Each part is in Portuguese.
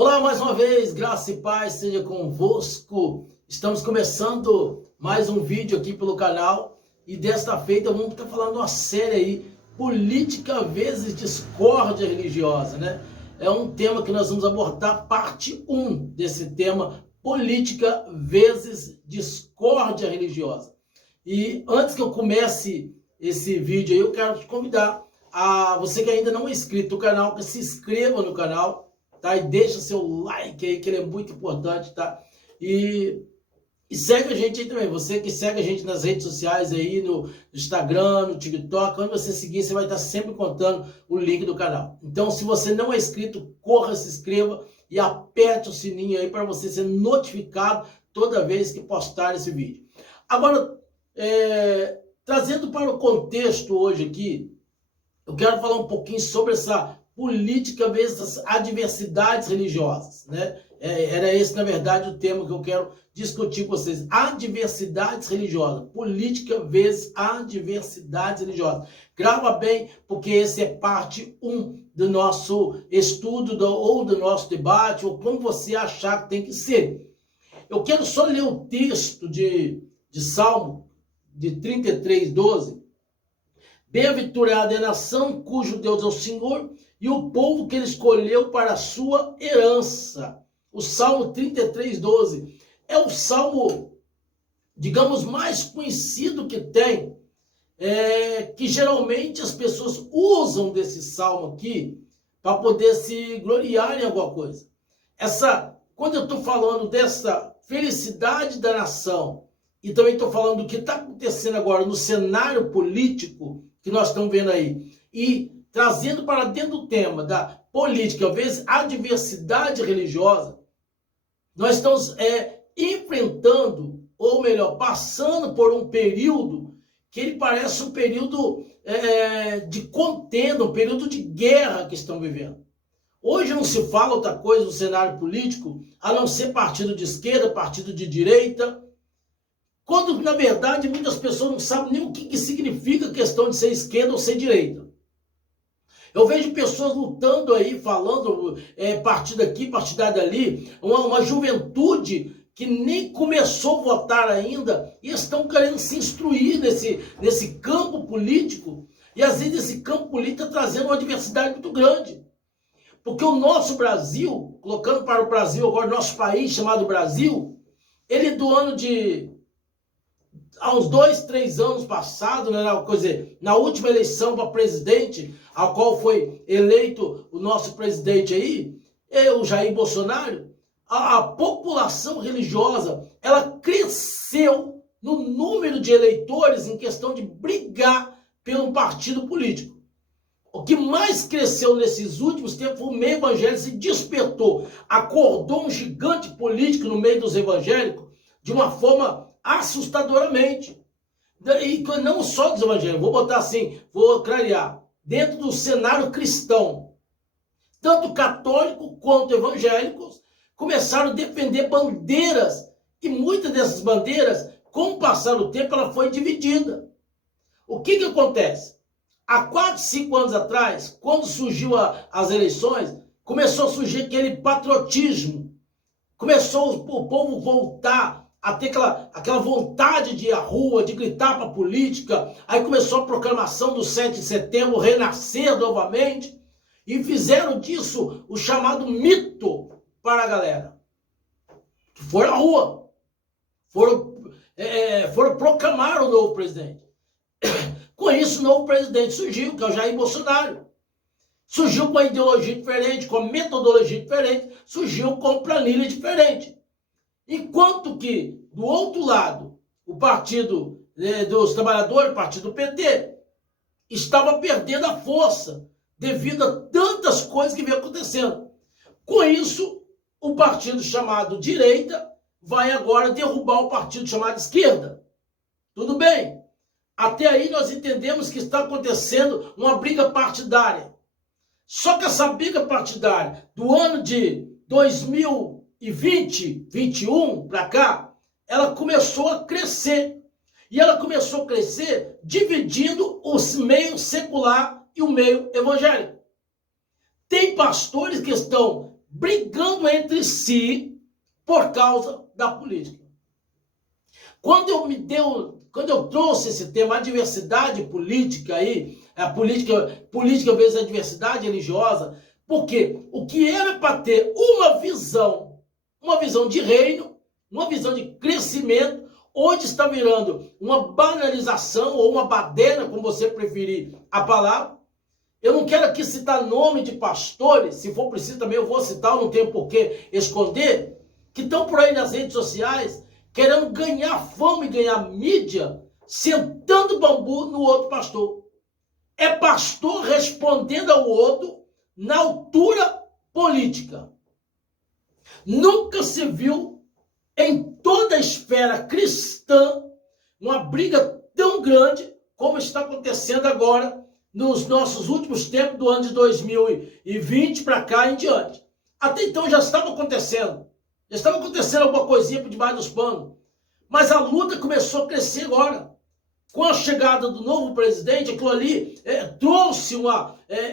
Olá, mais uma vez, graça e paz seja convosco. Estamos começando mais um vídeo aqui pelo canal e desta feita vamos estar falando uma série aí, política vezes discórdia religiosa, né? É um tema que nós vamos abordar, parte 1 desse tema, política vezes discórdia religiosa. E antes que eu comece esse vídeo aí, eu quero te convidar a você que ainda não é inscrito no canal, que se inscreva no canal, tá? E deixa seu like aí, que ele é muito importante, tá? E segue a gente aí também. Você que segue a gente nas redes sociais aí, no Instagram, no TikTok, quando você seguir, você vai estar sempre contando o link do canal. Então, se você não é inscrito, corra, se inscreva e aperte o sininho aí para você ser notificado toda vez que postar esse vídeo. Agora, trazendo para o contexto hoje aqui, eu quero falar um pouquinho sobre essa política vezes adversidades religiosas, né? Era esse, na verdade, o tema que eu quero discutir com vocês. Adversidades religiosas. Política vezes adversidades religiosas. Grava bem, porque esse é parte 1 do nosso estudo ou do nosso debate, ou como você achar que tem que ser. Eu quero só ler o texto de Salmo, de 33:12. Bem-aventurada é a nação cujo Deus é o Senhor e o povo que ele escolheu para a sua herança. O Salmo 33:12 é o salmo, digamos, mais conhecido que tem, que geralmente as pessoas usam desse salmo aqui para poder se gloriar em alguma coisa. Quando eu estou falando dessa felicidade da nação, e também estou falando do que está acontecendo agora no cenário político que nós estamos vendo aí, e trazendo para dentro do tema da política, às vezes adversidade religiosa, nós estamos enfrentando, ou melhor, passando por um período que ele parece um período de contenda, um período de guerra que estão vivendo. Hoje não se fala outra coisa no cenário político, a não ser partido de esquerda, partido de direita, quando, na verdade, muitas pessoas não sabem nem o que significa a questão de ser esquerda ou ser direita. Eu vejo pessoas lutando aí, falando partido aqui, partidário ali, uma juventude que nem começou a votar ainda e estão querendo se instruir nesse campo político. E às vezes esse campo político está trazendo uma diversidade muito grande. Porque o nosso Brasil, colocando para o Brasil agora, nosso país chamado Brasil, ele do ano de... há uns 2, 3 anos passados, né, na última eleição para presidente, a qual foi eleito o nosso presidente aí, o Jair Bolsonaro, a população religiosa, ela cresceu no número de eleitores em questão de brigar pelo partido político. O que mais cresceu nesses últimos tempos foi o meio evangélico, se despertou, acordou um gigante político no meio dos evangélicos de uma forma assustadoramente. E não só dos evangélicos, vou botar assim, vou clarear, dentro do cenário cristão, tanto católico quanto evangélicos começaram a defender bandeiras, e muitas dessas bandeiras, com o passar do tempo, ela foi dividida. O que acontece? Há 4, 5 anos atrás, quando surgiu as eleições, começou a surgir aquele patriotismo, começou o povo voltar a ter aquela vontade de ir à rua, de gritar para a política. Aí começou a proclamação do 7 de setembro, renascer novamente, e fizeram disso o chamado mito para a galera. Que foram à rua, foram proclamar o novo presidente. Com isso, o novo presidente surgiu, que é o Jair Bolsonaro. Surgiu com uma ideologia diferente, com uma metodologia diferente, surgiu com planilha diferente. Enquanto que, do outro lado, o Partido dos Trabalhadores, o Partido PT, estava perdendo a força devido a tantas coisas que vem acontecendo. Com isso, o partido chamado direita vai agora derrubar o partido chamado esquerda. Tudo bem. Até aí nós entendemos que está acontecendo uma briga partidária. Só que essa briga partidária do ano de 2020, 21 para cá, ela começou a crescer. E ela começou a crescer dividindo os meios secular e o meio evangélico. Tem pastores que estão brigando entre si por causa da política. Quando eu trouxe esse tema, a diversidade política aí, a política vezes a diversidade religiosa, porque o que era para ter uma visão de reino, uma visão de crescimento, hoje está virando uma banalização ou uma baderna, como você preferir a palavra. Eu não quero aqui citar nome de pastores, se for preciso também eu vou citar, eu não tenho por que esconder, que estão por aí nas redes sociais, querendo ganhar fama e ganhar mídia, sentando bambu no outro pastor. É pastor respondendo ao outro na altura política. Nunca se viu em toda a esfera cristã uma briga tão grande como está acontecendo agora nos nossos últimos tempos do ano de 2020 para cá em diante. Até então já estava acontecendo alguma coisinha por debaixo dos panos. Mas a luta começou a crescer agora. Com a chegada do novo presidente, aquilo ali trouxe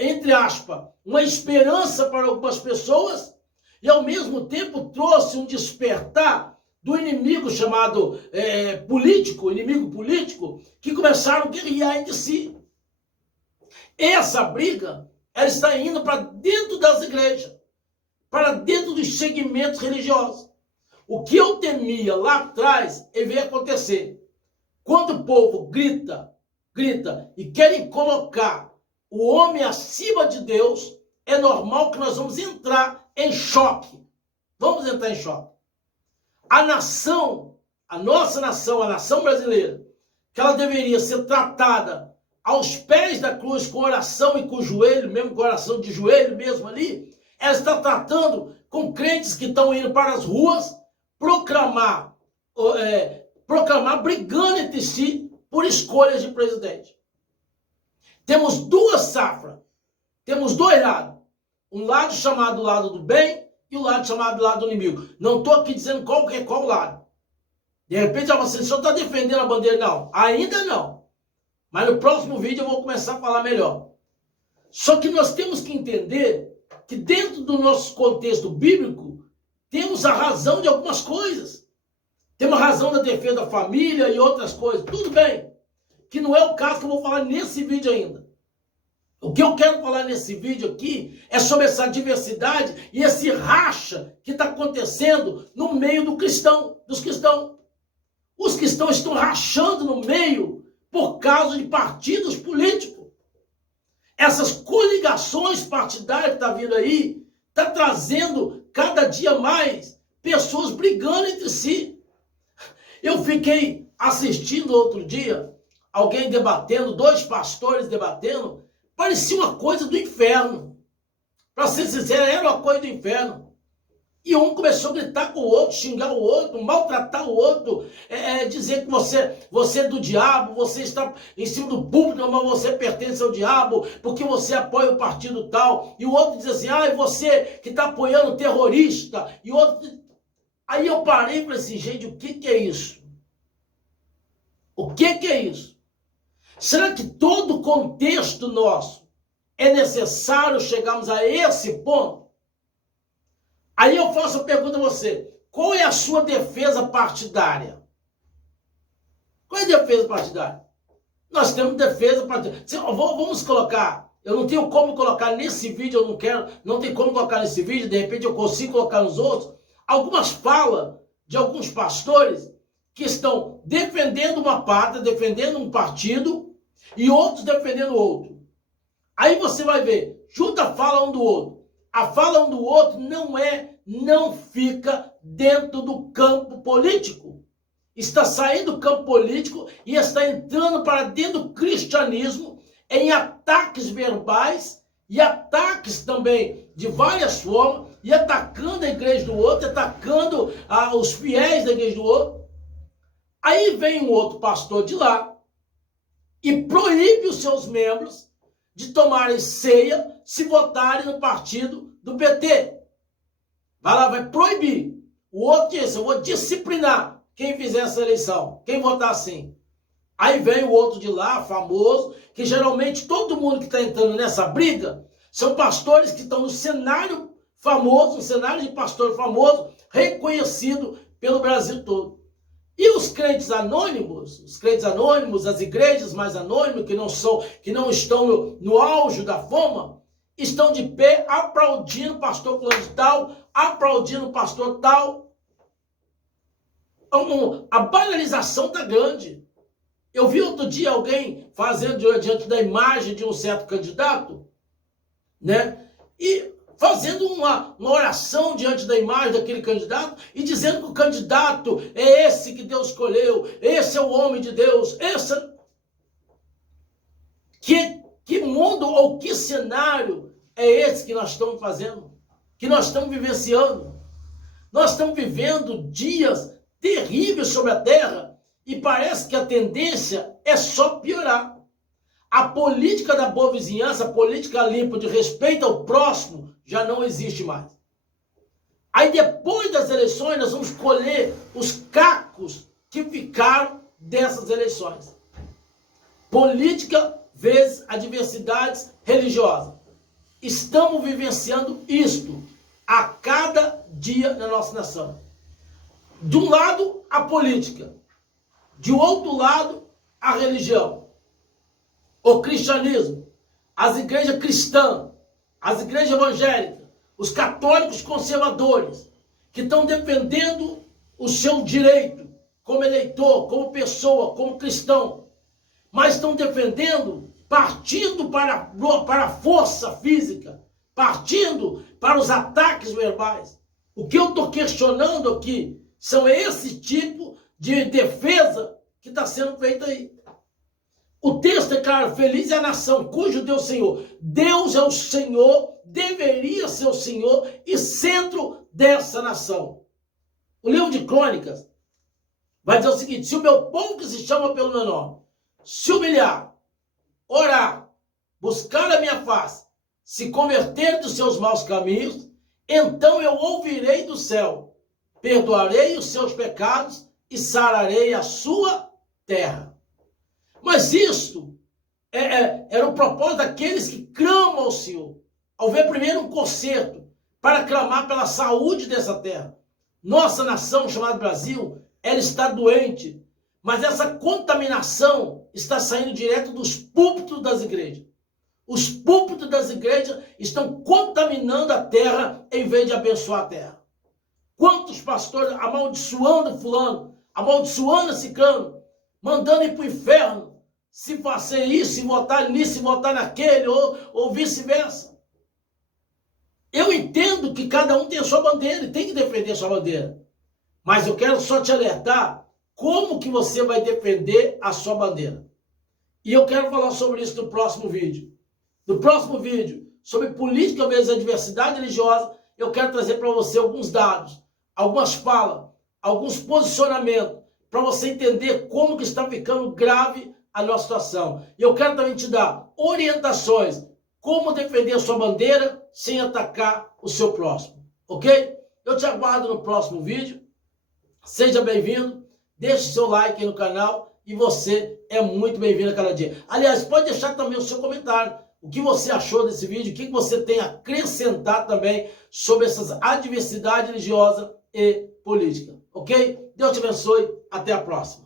entre aspas, uma esperança para algumas pessoas e ao mesmo tempo trouxe um despertar do inimigo chamado inimigo político, que começaram a guerrear entre si. Essa briga, ela está indo para dentro das igrejas, para dentro dos segmentos religiosos. O que eu temia lá atrás veio acontecer. Quando o povo grita e querem colocar o homem acima de Deus, é normal que nós vamos entrar em choque. Vamos entrar em choque. A nossa nação, a nação brasileira, que ela deveria ser tratada aos pés da cruz, com oração e com joelho, mesmo com oração de joelho mesmo ali, ela está tratando com crentes que estão indo para as ruas proclamar, brigando entre si por escolhas de presidente. Temos duas safras, temos dois lados. Um lado chamado lado do bem e o lado chamado lado do inimigo. Não estou aqui dizendo qual lado. De repente você só está defendendo a bandeira. Não, ainda não. Mas no próximo vídeo eu vou começar a falar melhor. Só que nós temos que entender que dentro do nosso contexto bíblico, temos a razão de algumas coisas. Temos a razão da defesa da família e outras coisas. Tudo bem. Que não é o caso que eu vou falar nesse vídeo ainda. O que eu quero falar nesse vídeo aqui é sobre essa diversidade e esse racha que está acontecendo no meio dos cristãos. Os cristãos estão rachando no meio por causa de partidos políticos. Essas coligações partidárias que estão vindo aí, está trazendo cada dia mais pessoas brigando entre si. Eu fiquei assistindo outro dia, alguém debatendo, dois pastores debatendo, parecia uma coisa do inferno. Para ser sincero, era uma coisa do inferno. E um começou a gritar com o outro, xingar o outro, maltratar o outro, dizer que você é do diabo, você está em cima do público, mas você pertence ao diabo, porque você apoia o partido tal. E o outro diz assim, você que está apoiando o terrorista. E outro... Aí eu parei e falei assim, gente, o que é isso? O que é isso? Será que todo o contexto nosso é necessário chegarmos a esse ponto? Aí eu faço a pergunta a você, qual é a sua defesa partidária? Qual é a defesa partidária? Nós temos defesa partidária. Vamos colocar, eu não tenho como colocar nesse vídeo, não tem como colocar nesse vídeo, de repente eu consigo colocar nos outros, algumas falas de alguns pastores que estão defendendo uma pátria, defendendo um partido, e outros defendendo outro. Aí você vai ver, junta a fala um do outro. A fala um do outro não fica dentro do campo político. Está saindo do campo político e está entrando para dentro do cristianismo em ataques verbais e ataques também de várias formas, e atacando a igreja do outro, atacando os fiéis da igreja do outro. Aí vem um outro pastor de lá e proíbe os seus membros de tomarem ceia se votarem no partido do PT. Vai lá, vai proibir. O outro diz, eu vou disciplinar quem fizer essa eleição, quem votar assim. Aí vem o outro de lá, famoso, que geralmente todo mundo que está entrando nessa briga são pastores que estão no cenário famoso, um cenário de pastor famoso, reconhecido pelo Brasil todo. E os crentes anônimos, as igrejas mais anônimas, que não estão no auge da fama, estão de pé aplaudindo o pastor fulano de tal, aplaudindo o pastor tal. A banalização está grande. Eu vi outro dia alguém fazendo diante da imagem de um certo candidato, né? E fazendo uma oração diante da imagem daquele candidato e dizendo que o candidato é esse que Deus escolheu, esse é o homem de Deus, Que mundo ou que cenário é esse que nós estamos fazendo? Que nós estamos vivenciando? Nós estamos vivendo dias terríveis sobre a terra e parece que a tendência é só piorar. A política da boa vizinhança, a política limpa de respeito ao próximo, já não existe mais. Aí depois das eleições nós vamos colher os cacos que ficaram dessas eleições. Política vezes adversidades religiosas. Estamos vivenciando isto a cada dia na nossa nação. De um lado, a política. De outro lado, a religião. O cristianismo. As igrejas cristãs. As igrejas evangélicas. Os católicos conservadores. Que estão defendendo o seu direito como eleitor, como pessoa, como cristão. Mas estão defendendo partindo para a força física, partindo para os ataques verbais. O que eu estou questionando aqui são esse tipo de defesa que está sendo feita aí. O texto declara: feliz é a nação cujo Deus é o Senhor. Deus é o Senhor, deveria ser o Senhor e centro dessa nação. O livro de Crônicas vai dizer o seguinte: se o meu povo que se chama pelo meu nome se humilhar, orar, buscar a minha face, se converter dos seus maus caminhos, então eu ouvirei do céu, perdoarei os seus pecados e sararei a sua terra. Mas isto era o propósito daqueles que clamam ao Senhor. Ao ver primeiro um concerto para clamar pela saúde dessa terra. Nossa nação, chamada Brasil, ela está doente, mas essa contaminação está saindo direto dos púlpitos das igrejas. Os púlpitos das igrejas estão contaminando a terra em vez de abençoar a terra. Quantos pastores amaldiçoando fulano, amaldiçoando ciclano, mandando ir para o inferno, se fazer isso, se votar nisso, se votar naquele, ou vice-versa. Eu entendo que cada um tem a sua bandeira e tem que defender a sua bandeira. Mas eu quero só te alertar como que você vai defender a sua bandeira. E eu quero falar sobre isso no próximo vídeo. No próximo vídeo, sobre política vezes adversidade religiosa, eu quero trazer para você alguns dados, algumas falas, alguns posicionamentos, para você entender como que está ficando grave a nossa situação. E eu quero também te dar orientações, como defender a sua bandeira sem atacar o seu próximo. Ok? Eu te aguardo no próximo vídeo. Seja bem-vindo. Deixe seu like aí no canal e você é muito bem-vindo a cada dia. Aliás, pode deixar também o seu comentário. O que você achou desse vídeo? O que você tem a acrescentar também sobre essas adversidades religiosas e políticas. Ok? Deus te abençoe. Até a próxima.